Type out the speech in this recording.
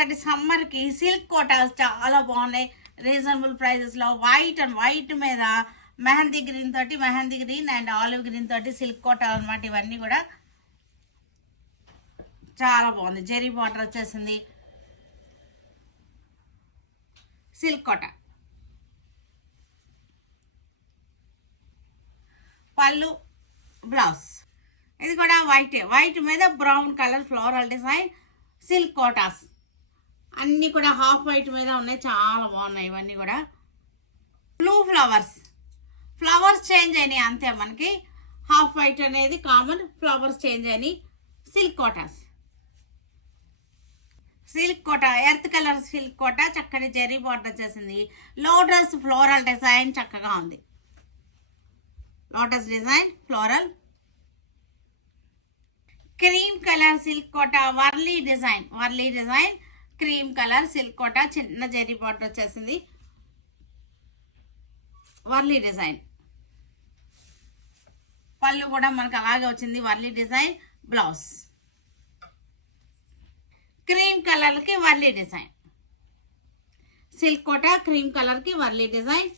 చక్కటి సమ్మర్కి సిల్క్ కోటాస్ చాలా బాగున్నాయి రీజనబుల్ ప్రైజెస్లో. వైట్ అండ్ వైట్ మీద మెహందీ గ్రీన్ తోటి, mehndi green and olive green తోటి సిల్క్ కోటా అనమాట. ఇవన్నీ కూడా చాలా బాగుంది. జెరీ బార్డర్ వచ్చేసింది. సిల్క్ కోటా పళ్ళు, బ్లౌజ్. ఇది కూడా వైట్ మీద brown colour floral design silk Kotas అన్నీ కూడా హాఫ్ వైట్ మీద ఉన్నాయి. చాలా బాగున్నాయి ఇవన్నీ కూడా. బ్లూ ఫ్లవర్స్ చేంజ్ అయినాయి అంతే. మనకి హాఫ్ వైట్ అనేది కామన్, ఫ్లవర్స్ చేంజ్ అయినాయి. Silk Kotas, silk Kota earth colour silk Kota చక్కటి జెరీ బార్డర్ వచ్చేసింది. లోటస్ ఫ్లోరల్ డిజైన్ చక్కగా ఉంది. Lotus design floral. Cream colour silk Kota Warli design cream colour silk Kota చిన్న జెరీ బార్డర్ వచ్చేసింది. వర్లీ డిజైన్ పళ్ళు కూడా మనకు అలాగే వచ్చింది. Warli design blouse. క్రీమ్ కలర్కి Warli design silk Kota cream కలర్కి వర్లీ డిజైన్.